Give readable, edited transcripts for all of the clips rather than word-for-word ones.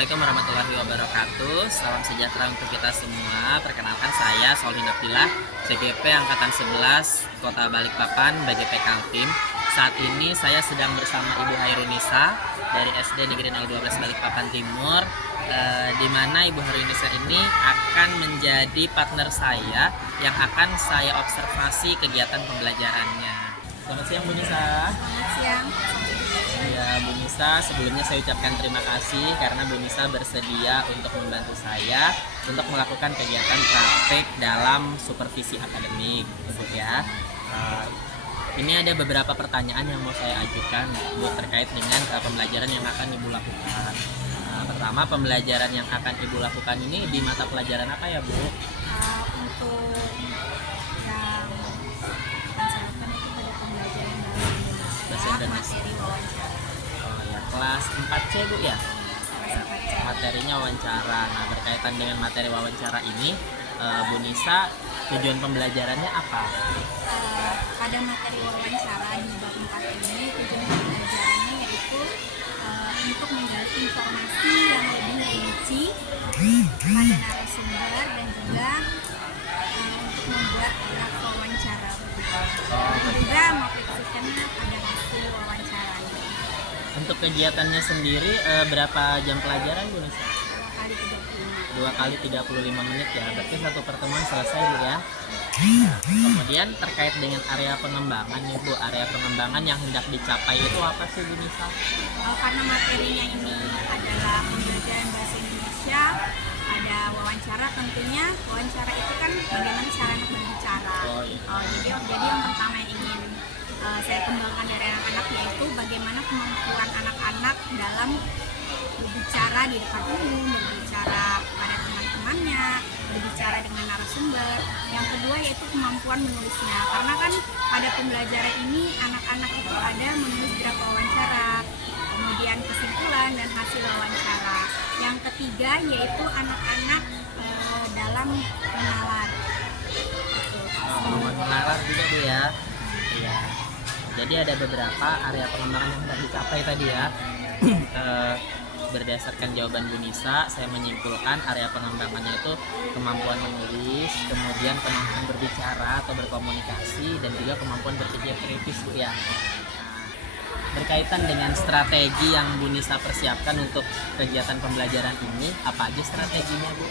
Assalamualaikum warahmatullahi wabarakatuh. Salam sejahtera untuk kita semua. Perkenalkan saya Solhin Abdillah, CGP Angkatan 11 Kota Balikpapan, BGP Kaltim. Saat ini saya sedang bersama Ibu Hairunisa dari SD Negeri 012 Balikpapan Timur, di mana Ibu Hairunisa ini akan menjadi partner saya yang akan saya observasi kegiatan pembelajarannya. Selamat siang Bu Nisa. Selamat siang. Ya, Bu Nisa, sebelumnya saya ucapkan terima kasih karena Bu Nisa bersedia untuk membantu saya untuk melakukan kegiatan praktek dalam supervisi akademik, gitu ya. Ini ada beberapa pertanyaan yang mau saya ajukan, Bu, terkait dengan pembelajaran yang akan Ibu lakukan. Pertama, pembelajaran yang akan Ibu lakukan ini di mata pelajaran apa ya, Bu? Untuk yang akan saya lakukan itu pada pembelajaran Bahasa dalam Indonesia. materi wawancara. Oh ya, kelas 4C, Bu ya? Kelas 4C. Materinya wawancara. Nah, berkaitan dengan materi wawancara ini, Bu Nisa, tujuan pembelajarannya apa? Pada materi wawancara di bab 4 ini tujuan pembelajarannya yaitu untuk menggali informasi yang lebih rinci pada narasumber dan juga untuk membuat draft wawancara dan juga memaplikasikannya pada hasil wawancaranya. Untuk kegiatannya sendiri, berapa jam pelajaran, Bu Nisa? 2 kali 35. 2 kali 35 menit ya, berarti satu pertemuan selesai, Bu ya. Kemudian terkait dengan area pengembangan nih, Bu, area pengembangan yang hendak dicapai itu apa sih, Bu Nisa? Karena materinya ini adalah pembelajaran bahasa Indonesia, ada wawancara. Tentunya wawancara itu kan bagaimana cara anak berbicara. Oh, iya. Jadi yang pertama yang ingin saya kembangkan dari anak-anak yaitu bagaimana kemampuan anak-anak dalam berbicara di depan umum, berbicara pada teman-temannya, berbicara dengan narasumber. Yang kedua yaitu kemampuan menulisnya, karena kan pada pembelajaran ini anak-anak itu ada menulis draft wawancara, kemudian kesimpulan dan hasil wawancara. Yang ketiga yaitu anak-anak dalam menalar. Menalar juga, Bu ya. Iya. Jadi ada beberapa area pengembangan yang hendak dicapai tadi ya. Berdasarkan jawaban Bu Nisa, saya menyimpulkan area pengembangannya itu kemampuan menulis, kemudian kemampuan berbicara atau berkomunikasi, dan juga kemampuan berpikir kritis, Bu ya. Berkaitan dengan strategi yang Bu Nisa persiapkan untuk kegiatan pembelajaran ini, apa aja strateginya, Bu?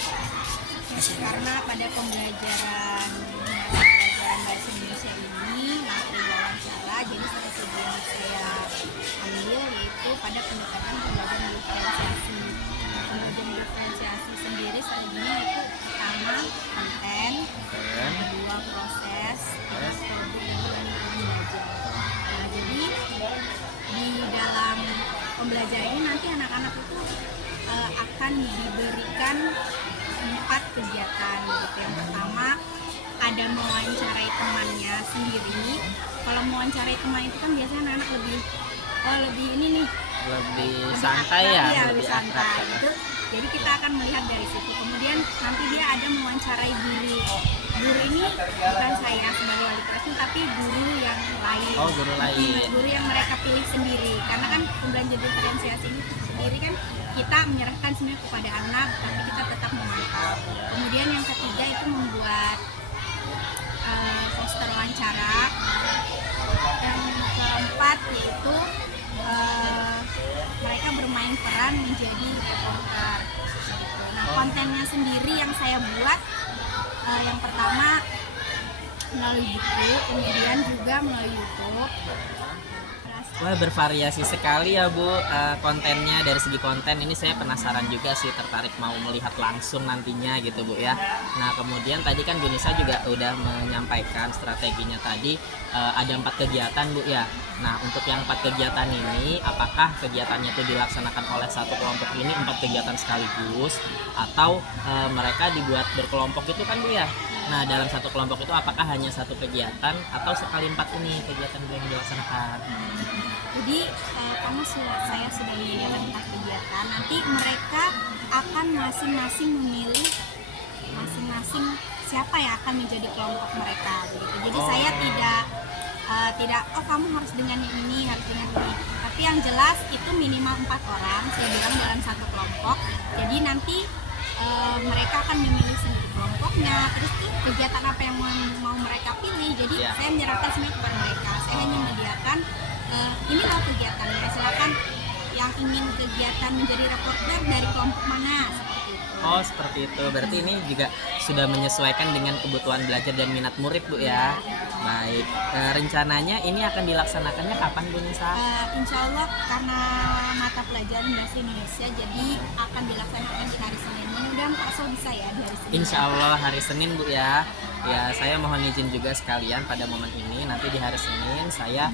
Karena pada pembelajaran bahasa Indonesia ini materi wawancara, jadi strategi yang saya ambil yaitu pada pendekatan pembelajaran diferensiasi. Pembelajaran diferensiasi sendiri strateginya itu pertama konten, kedua proses, ketiga produk dan juga lingkungan belajar. Nah, jadi di dalam pembelajaran ini nanti anak-anak itu akan diberikan 4 kegiatan gitu. Yang pertama ada mewawancarai temannya sendiri. Kalau mewawancarai teman itu kan biasanya anak-anak lebih ini nih, Lebih santai ya, lebih santai akrab. gitu. Jadi kita akan melihat dari situ. Kemudian nanti dia ada mewawancarai guru. Guru ini bukan saya sebagai wali kelasnya, tapi guru yang lain. Oh, guru lain. Guru yang mereka pilih sendiri. Karena kan pembelajaran diferensiasi ini sendiri kan kita menyerahkan sebenarnya kepada anak, tapi kita tetap memantau. Kemudian yang ketiga itu membuat poster wawancara. Yang keempat yaitu mereka bermain peran menjadi reporter. Nah, kontennya sendiri yang saya buat yang pertama melalui buku, kemudian juga melalui YouTube. Wah, bervariasi sekali ya, Bu, kontennya. Dari segi konten ini saya penasaran juga sih, tertarik mau melihat langsung nantinya gitu, Bu ya. Nah, kemudian tadi kan Bu Nisa juga udah menyampaikan strateginya tadi, ada 4 kegiatan, Bu ya. Nah, untuk yang 4 kegiatan ini, apakah kegiatannya itu dilaksanakan oleh satu kelompok ini 4 kegiatan sekaligus, atau mereka dibuat berkelompok itu kan, Bu ya. Nah, dalam satu kelompok itu apakah hanya satu kegiatan atau sekali 4 ini kegiatan yang dilaksanakan? Jadi saya sudah menyediakan 4 kegiatan. Nanti mereka akan masing-masing memilih masing-masing siapa yang akan menjadi kelompok mereka. Begitu. Jadi saya tidak kamu harus dengan yang ini, harus dengan ini. Tapi Tapi yang jelas itu minimal 4 orang, saya bilang dalam satu kelompok. Jadi nanti mereka akan memilih sendiri kelompoknya, terus tuh kegiatan apa yang mau mereka pilih. Jadi saya menyerahkan semuanya kepada mereka. Saya hanya menyediakan ini loh kegiatannya, silakan yang ingin kegiatan menjadi reporter dari kelompok mana, seperti itu. Oh seperti itu, berarti ini juga sudah menyesuaikan dengan kebutuhan belajar dan minat murid Bu ya. Baik, rencananya ini akan dilaksanakannya kapan Bu Nisa? Insya Allah karena mata pelajaran bahasa Indonesia jadi akan dilaksanakan di hari Senin. Mudah-mudahan Pak Sol bisa ya di hari Senin. Insya Allah hari Senin Bu ya. Ya saya mohon izin juga sekalian pada momen ini nanti di hari Senin saya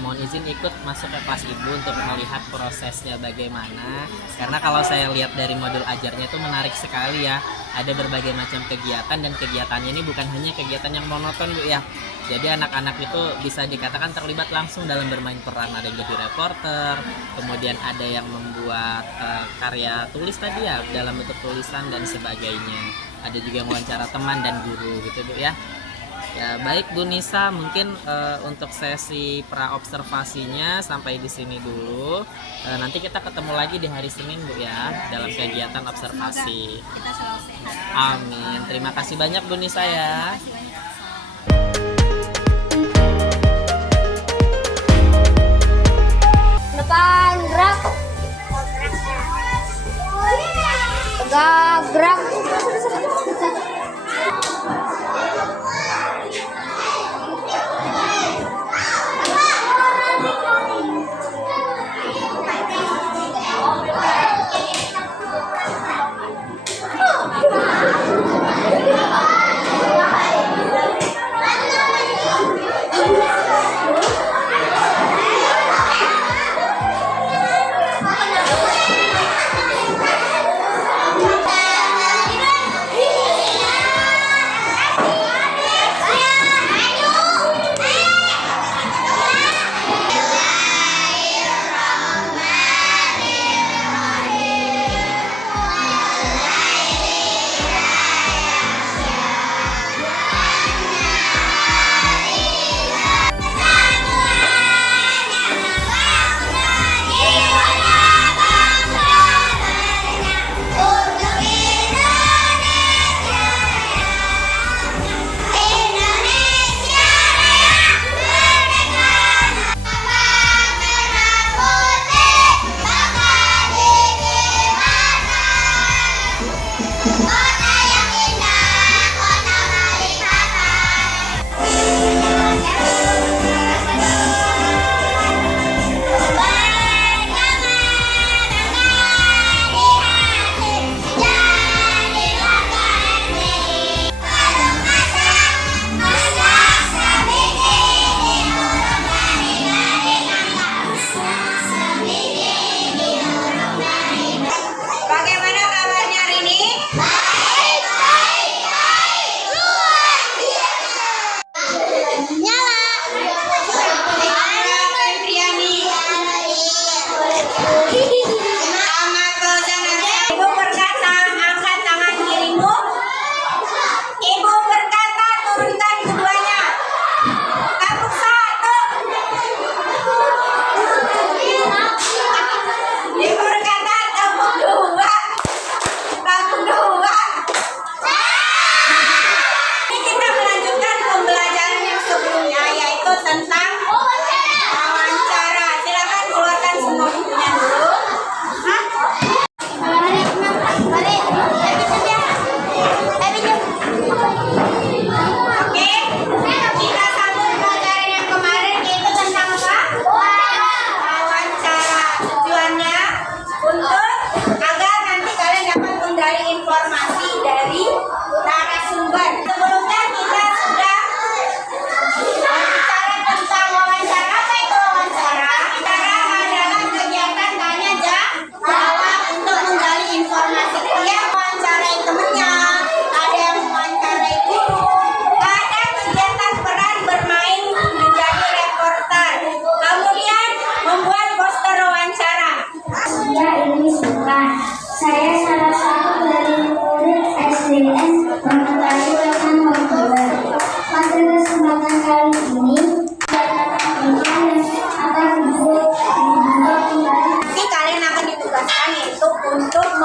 mohon izin ikut masuk ke kelas Ibu untuk melihat prosesnya bagaimana. Karena kalau saya lihat dari modul ajarnya itu menarik sekali ya. Ada berbagai macam kegiatan dan kegiatannya ini bukan hanya kegiatan yang monoton Bu ya. Jadi anak-anak itu bisa dikatakan terlibat langsung dalam bermain peran. Ada yang jadi reporter, kemudian ada yang membuat karya tulis tadi ya dalam bentuk tulisan dan sebagainya. Ada juga wawancara teman dan guru gitu Bu ya. Ya baik Bu Nisa, mungkin untuk sesi pra observasinya sampai di sini dulu. Nanti kita ketemu lagi di hari Senin Bu ya dalam kegiatan observasi. Semoga kita selalu sehat. Amin. Terima kasih banyak Bu Nisa ya. Terima kasih banyak Pak Sol. Depan gerak. Tegak gerak.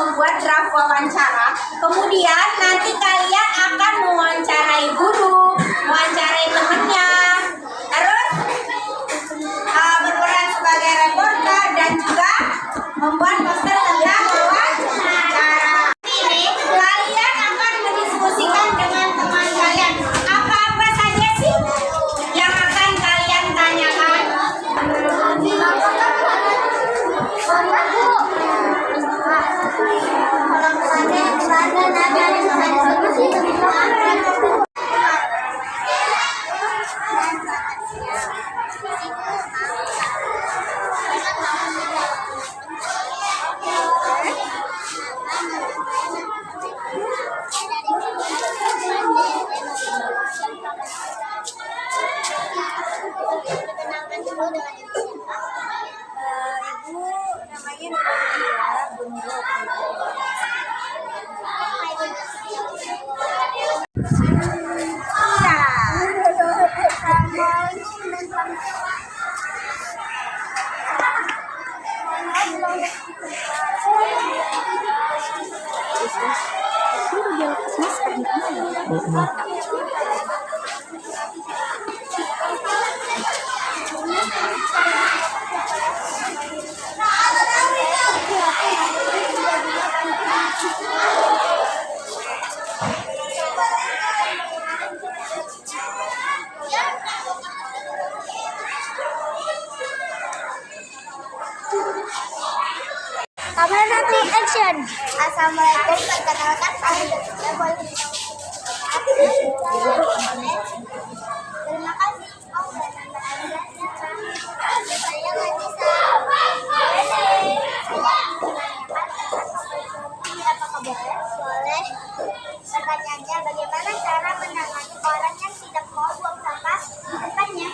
membuat draft wawancara. Kemudian nanti kalian akan mewawancarai guru, mewawancarai temennya, terus berperan sebagai reporter dan juga membuat poster tentang wawancara. Ini kalian akan mendiskusikan dengan teman kalian. Apa-apa saja sih yang akan kalian tanyakan? Kamera satu action. Assalamualaikum, perkenalkan kami. Terima kasih. Oh, saya nggak bisa. Apakah boleh? Boleh. Pertanyaannya, bagaimana cara menangani orang yang tidak mau buang sampah di depannya?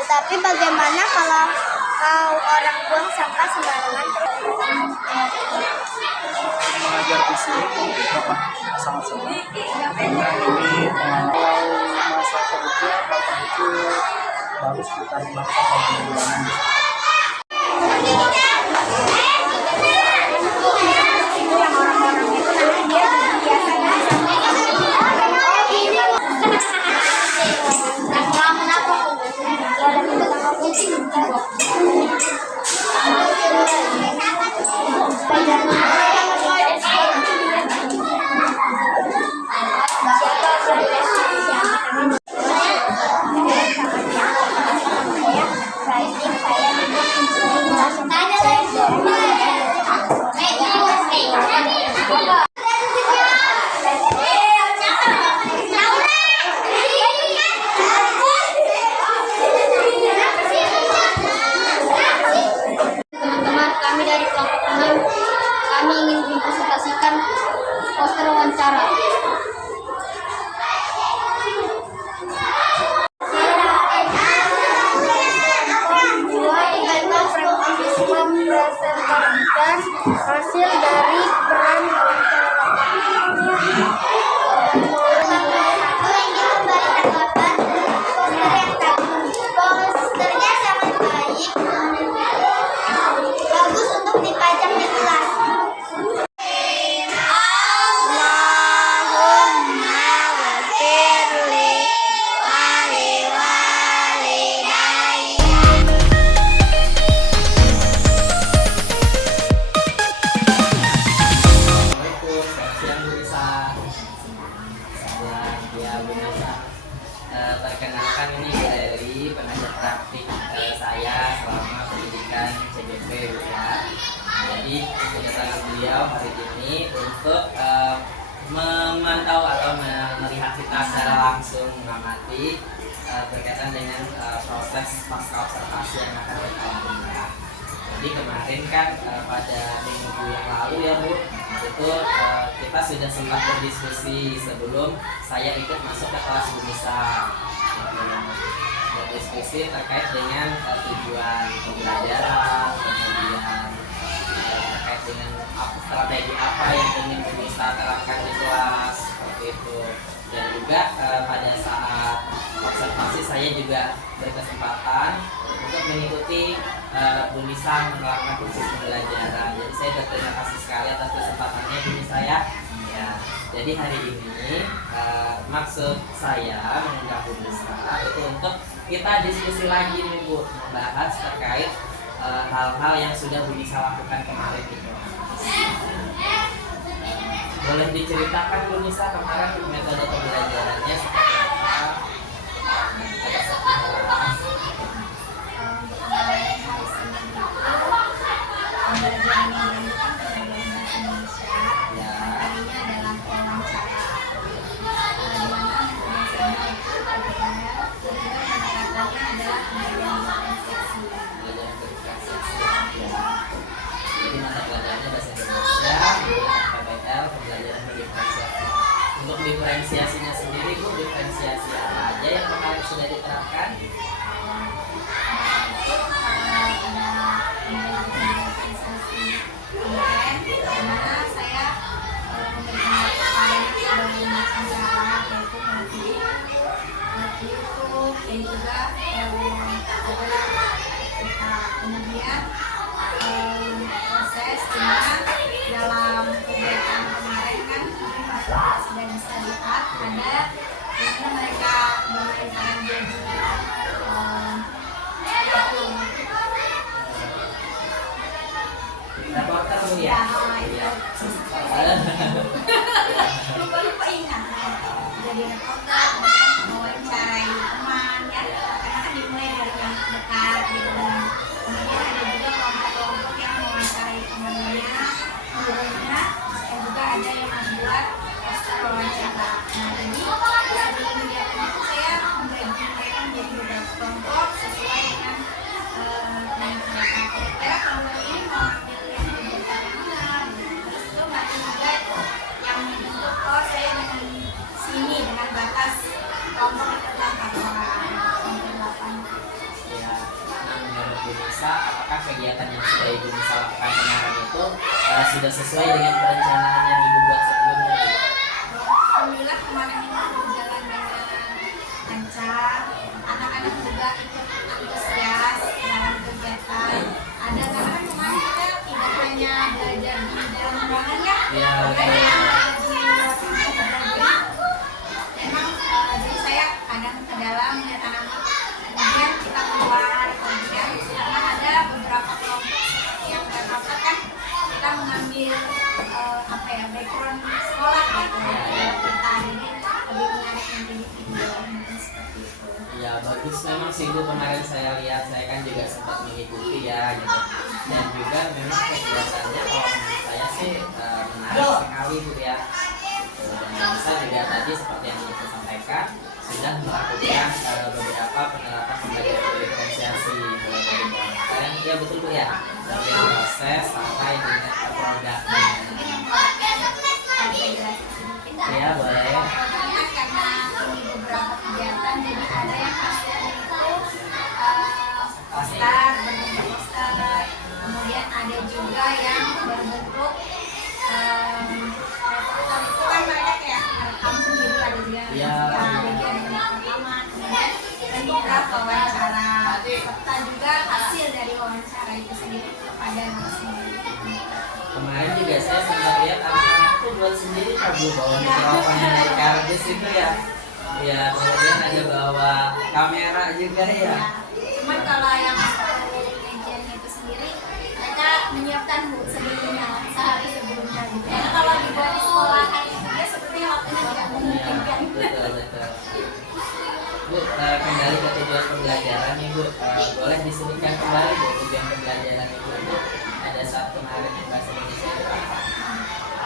Tetapi bagaimana kalau orang buang sampah sembarangan? Mengajar di sini Bapak sangat senang karena ini pengalaman masa kerja Bapak itu bagus kita melakukan pembelajaran di sini. Teman-teman, kami dari kelompok 6, kami ingin mempresentasikan poster wawancara. Mempresentasikan hasil dari peran wawancara. Posternya sangat baik, bagus untuk dipajang di kelas. Allahumma wafirli wali walidayya. Assalamualaikum, selamat siang Bu Risa. Saya dia Bu Nasa. Perkenalkan ini Bu Eri, pengajar praktik saya selama pendidikan CGP Bu ya. Jadi kedatangan beliau hari ini untuk memantau atau melihat kita secara langsung mengamati berkaitan dengan proses pasca observasi yang akan kita lakukan. Jadi kemarin kan pada minggu yang lalu ya Bu, itu kita sudah sempat berdiskusi sebelum saya ikut masuk ke kelas Bu Nisa. Berdiskusi terkait dengan tujuan pembelajaran, kemudian terkait dengan strategi apa yang ingin Bu Nisa terapkan di kelas seperti itu. Dan juga pada saat observasi saya juga berkesempatan untuk mengikuti Bu Nisa menerapkan kursus pembelajaran. Jadi saya berterima kasih sekali atas kesempatannya Bu Nisa ya. Ya, jadi hari ini maksud saya mengundang Bu Nisa itu untuk kita diskusi lagi nih Bu, membahas terkait hal-hal yang sudah Bu Nisa lakukan kemarin itu. Boleh diceritakan Bu Nisa kemarin metode pembelajarannya seperti apa? Ada sekilas. Hari Senin itu pembelajaran yang ini kan pembelajaran bahasa Indonesia. Ya. Materinya adalah wawancara. Di mana biasanya itu KBR dan juga pendekatannya adalah pembelajaran diferensiasi. Pembelajaran diferensiasi. Ya. Jadi mata pelajarannya bahasa Indonesia, kemudian PBL, pembelajaran diferensiasi. Untuk diferensiasinya sendiri Bu, diferensiasi apa aja yang kemarin sudah diterapkan? Kemudian proses dimana dalam kegiatan kemarin kan sudah bisa lihat ada dimana mereka bermain jadi Reporter Bu ya? lupa ingat jadi reporter kemudian mewawancarai teman ya karena kan dimulai dari yang dekat gitu dan kemudian ada juga kelompok-kelompok yang mewawancarai temannya gurunya dan juga ada yang membuat poster wawancara. Nah jadi dari kegiatan itu saya membagi mereka menjadi beberapa kelompok sesuai dengan minat mereka. Kira kelompok ini mau ambil yang kegiatan yang mana terus itu nanti juga yang membentuk oh saya dengan sini dengan batas kelompok itu 4 orang sampai 8. Ya, nah menurut Bu Nisa, apakah kegiatan yang sudah Ibu Nisa lakukan kemarin itu sudah sesuai dengan perencanaan yang Ibu buat sebelumnya? Bu? Alhamdulillah kemarin itu berjalan dengan lancar. Anak-anak juga ikut antusias dalam kegiatan. Ada karena kan kemarin kita tidak hanya belajar di dalam ruangan ya, Ya, ada betul. yang di lapangan. Memang jadi saya kadang ke dalam melihat anak-anak, kemudian kita keluar, kemudian karena ada beberapa kelompok yang terdapat kan kita mengambil apa ya background sekolah gitu kita ini lebih menarik nanti di video mungkin seperti itu. Ya bagus memang sih Bu, kemarin saya lihat, saya kan juga sempat mengikuti ya gitu. Dan juga memang kegiatannya kalau menurut saya sih menarik sekali Bu ya. Gitu. Dan bisa juga tadi seperti yang saya sampaikan sudah melakukan beberapa penerapan pembelajaran diferensiasi mulai dari konten, ya betul Bu ya, dari proses sampai dengan produknya. Ya boleh. Pokoknya karena ini beberapa kegiatan jadi ada yang hasilnya itu poster berbentuk poster, kemudian ada juga yang berbentuk reporter itu kan mereka kayak rekam sendiri ada juga Ya. jadi ada bentuk rekaman kemudian bentuk draft wawancara serta juga hasil dari wawancara itu sendiri kepada narasumber. Kemarin juga saya sempat lihat anak-anak tuh buat sendiri Bu, bawa mikrofonnya dari kardus itu ya. Ya, kemudian ada bawa kamera juga ya. Cuman kalau yang pengajian itu sendiri mereka menyiapkan Bu sebelumnya sehari sebelumnya gitu. Karena kalau dibuat di sekolahan itu dia sepertinya waktunya tidak Iya, memungkinkan. betul betul. Bu, kembali ke tujuan pembelajaran nih Bu, boleh disebutkan kembali Bu tujuan pembelajaran itu ada saat kemarin yang bahasa Indonesia itu apa?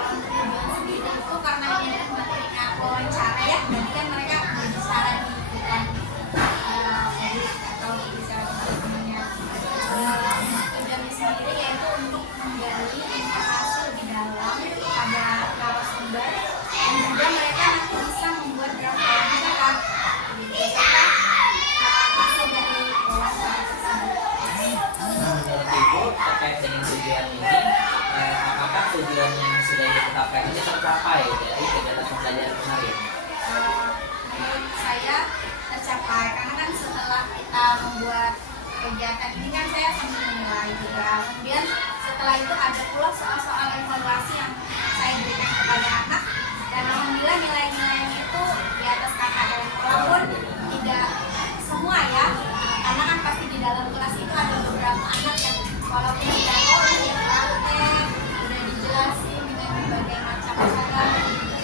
Tujuan sendiri itu karena ini kan materinya wawancara ya, berarti kan mereka berbicara di depan publik atau berbicara di temannya. Tujuannya sendiri yaitu untuk menggali informasi lebih dalam pada narasumber dan juga mereka nanti bisa membuat draft wawancara. Jadi berdasarkan hasil dari wawancara tersebut. Nah, menurut Ibu terkait dengan tujuan ini, apakah tujuan yang sudah Ibu diharapkan ini tercapai dari kegiatan pembelajaran kemarin? Menurut saya tercapai karena kan setelah kita membuat kegiatan ini kan saya sambil menilai juga. Kemudian setelah itu ada pula soal-soal evaluasi yang saya berikan kepada anak, dan alhamdulillah nilai-nilainya itu di atas KKM, walaupun tidak semua ya, karena kan pasti di dalam kelas itu ada beberapa anak yang walaupun tidak tahu ya praktek udah dijelasin dengan berbagai macam cara,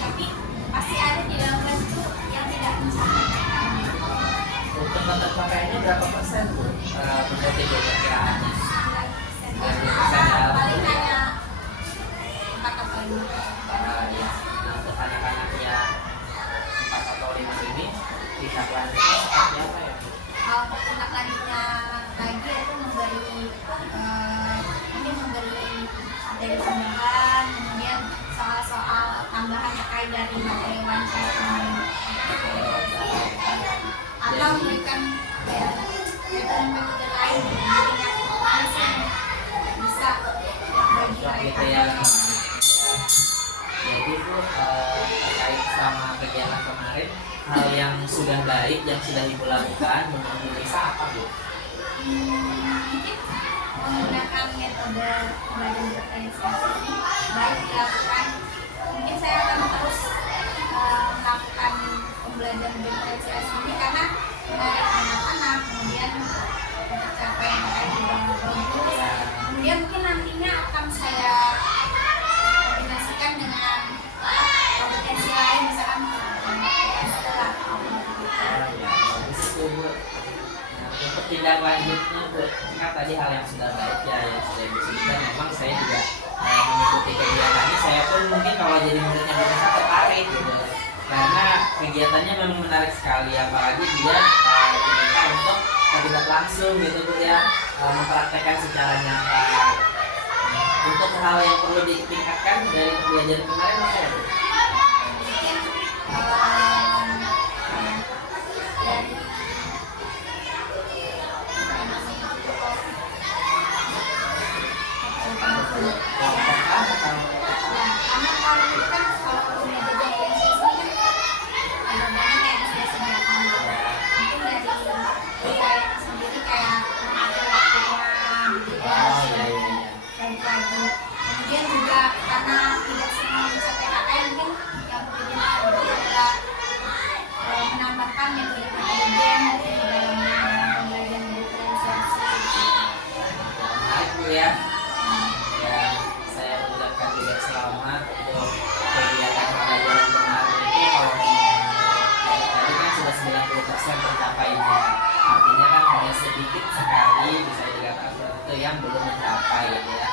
tapi pasti ada di dalam kelas itu yang tidak mencapai. Untuk tercapainya berapa persen Bu? Berarti perkiraannya? Paling hanya 4 atau 5. Ya. Nah, untuk anak-anak yang 4 atau 5 ini tindak lanjutnya seperti apa ya Bu? Untuk tindak lanjutnya lagi itu memberi materi tambahan, kemudian soal-soal tambahan terkait dari materi wawancara kemarin, atau memberikan metode lain yang langsung bisa bagi Gitu mereka. ya. Jadi Bu, terkait sama kegiatan kemarin, hal yang sudah baik yang sudah Ibu lakukan menurut Bu Nisa apa Bu? Mungkin menggunakan metode pembelajaran diferensiasi ini baik dilakukan. Mungkin saya akan terus melakukan pembelajaran diferensiasi ini karena menarik anak-anak, kemudian tercapai mereka juga bagus. Kemudian mungkin nantinya akan saya kombinasikan dengan kompetensi lain, misalkan setelah Bagus itu Bu. Nah, untuk tindak lanjutnya Bu, kan tadi hal yang sudah baik ya yang sudah Ibu sebutkan, memang saya juga mengikuti kegiatan ini. Saya pun mungkin kalau jadi muridnya Bu Nisa tertarik gitu, karena kegiatannya memang menarik sekali, apalagi dia diminta untuk terlibat langsung gitu Bu ya, mempraktekkan secara nyata. Untuk hal yang perlu ditingkatkan dari pembelajaran kemarin apa ya Bu? mungkin dari Kelompok atau karena kalau itu kan kalau punya belajar diferensiasi kan ada banyak yang saya sediakan. Mungkin dari saya sendiri kayak mengatur waktunya gitu ya, oh iya iya iya. balik lagi. Kemudian juga karena tidak semua bisa PKKN, mungkin yang perlu dilakukan adalah menambahkan metode-metode game di dalamnya dalam pembelajaran diferensiasi. Baik Bu ya. Dan saya ucapkan juga selamat untuk kegiatan pembelajaran kemarin itu. Kalau tadi kan sudah 90% tercapainya, artinya kan hanya sedikit sekali bisa dikatakan seperti itu yang belum mencapai gitu ya.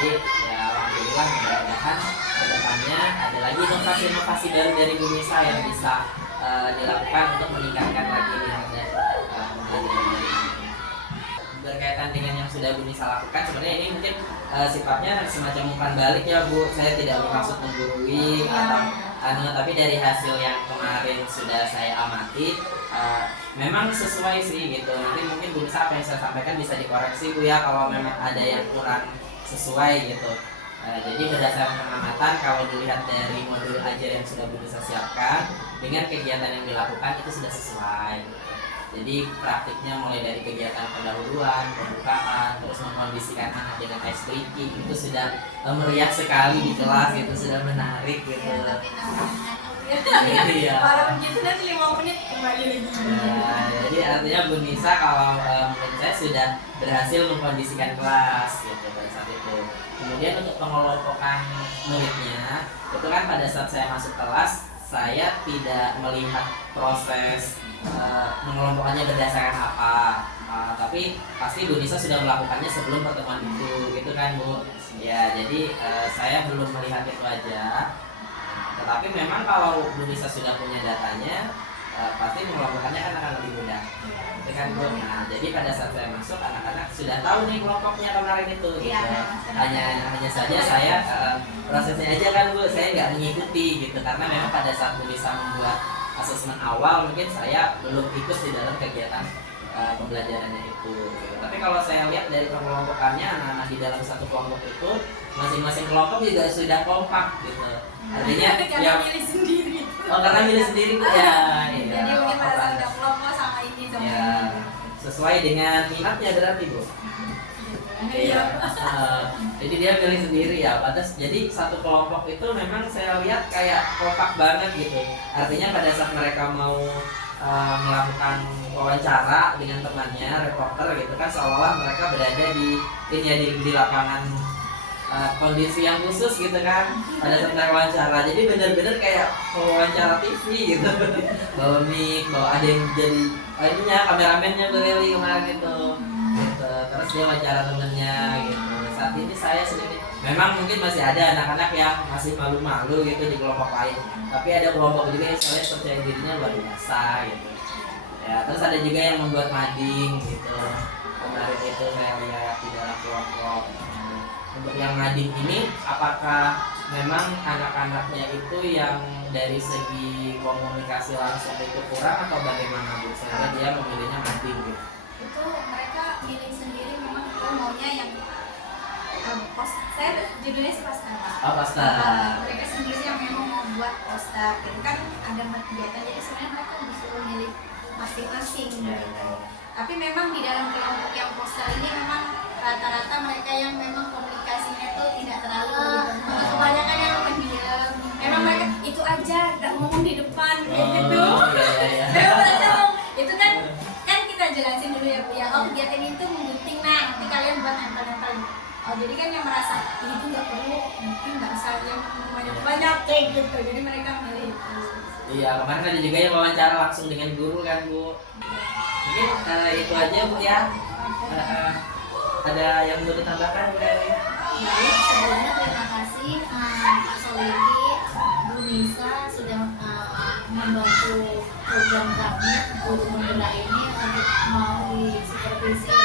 Jadi ya alhamdulillah, mudah-mudahan kedepannya ada lagi inovasi-inovasi baru dari Bu Nisa yang bisa dilakukan untuk meningkatkan lagi nilai pembelajaran ini. Berkaitan dengan yang sudah Bu Nisa lakukan, sebenarnya ini mungkin sifatnya semacam umpan balik ya Bu. Saya tidak bermaksud menggurui atau tapi dari hasil yang kemarin sudah saya amati, memang sesuai sih gitu. Nanti mungkin Bu Nisa apa yang saya sampaikan bisa dikoreksi Bu ya kalau memang ada yang kurang sesuai gitu. Jadi berdasarkan pengamatan, kalau dilihat dari modul ajar yang sudah Bu Nisa siapkan dengan kegiatan yang dilakukan itu sudah sesuai. Jadi praktiknya mulai dari kegiatan pendahuluan, pembukaan, terus mengkondisikan anak dengan ice breaking itu sudah meriah sekali di kelas, itu sudah menarik gitu. Iya. Walaupun gitu nanti 5 menit kembali lagi. Nah, jadi artinya Bu Nisa kalau menurut saya sudah berhasil mengkondisikan kelas gitu pada saat itu. Kemudian untuk pengelompokan muridnya, itu kan pada saat saya masuk kelas saya tidak melihat proses mengelompokkannya berdasarkan apa, tapi pasti Bu Nisa sudah melakukannya sebelum pertemuan itu, gitu kan Bu? Ya, jadi saya belum melihat itu aja. Tetapi memang kalau Bu Nisa sudah punya datanya, pasti mengelompokkannya kan akan lebih mudah, gitu kan Bu? Nah, jadi pada saat saya masuk, anak-anak sudah tahu nih kelompoknya kemarin itu, gitu. Hanya saja saya prosesnya aja kan Bu, saya nggak mengikuti gitu, karena memang pada saat Bu Nisa membuat asesmen awal mungkin saya belum ikut di dalam kegiatan pembelajarannya itu. Tapi kalau saya lihat dari pengelompokannya anak-anak di dalam satu kelompok itu masing-masing kelompok juga sudah kompak gitu. Artinya ya milih sendiri. oh karena milih sendiri ya. Iya. Jadi mungkin pada saat Kompak. udah kelompok sama ini sama Ya, sesuai dengan minatnya berarti Bu. ini. Iya. Jadi dia pilih sendiri ya. Pantas jadi satu kelompok itu memang saya lihat kayak kompak banget gitu. Artinya pada saat mereka mau melakukan wawancara dengan temannya reporter gitu kan seolah mereka berada di ini ya di lapangan kondisi yang khusus gitu kan pada saat mereka wawancara. Jadi benar-benar kayak wawancara TV gitu. Bawa mic, bawa ada yang jadi ininya kameramennya Bereli kemarin itu. Gitu. Terus dia wawancara temennya gitu. Saat ini saya sendiri memang mungkin masih ada anak-anak yang masih malu-malu gitu di kelompok lain. Tapi ada kelompok juga yang saya lihat percaya dirinya luar biasa gitu. Ya, terus ada juga yang membuat mading gitu. Kemarin itu saya lihat di dalam kelompok. Untuk yang mading ini apakah memang anak-anaknya itu yang dari segi komunikasi langsung itu kurang atau bagaimana Bu? Sehingga dia memilihnya mading gitu. Itu mereka milih sendiri memang maunya yang saya judulnya sih poster. Oh, poster. Mereka sendiri yang memang mau buat poster itu kan ada kegiatan jadi sebenarnya mereka disuruh milih masing-masing gitu. Tapi memang di dalam kelompok yang poster ini memang rata-rata mereka yang memang komunikasinya itu tidak terlalu gitu. Kebanyakan yang pendiam. Memang mereka itu aja nggak ngomong di depan kayak gitu. Iya. Memang mereka ngomong, itu kan kita jelasin dulu ya Bu ya. Oh kegiatan itu menggunting nah nanti kalian buat nempel-nempel. Oh jadi kan yang merasa ini tuh nggak perlu mungkin nggak usah yang banyak kayak gitu. Jadi mereka milih itu. Iya, kemarin ada juga yang wawancara langsung dengan guru kan Bu. Mungkin itu aja Bu ya. Ada yang mau ditambahkan Bu Leli? Baik, sebelumnya terima kasih Pak Solidi, Bu Nisa sudah membantu program kami guru pembela ini untuk mau disupervisi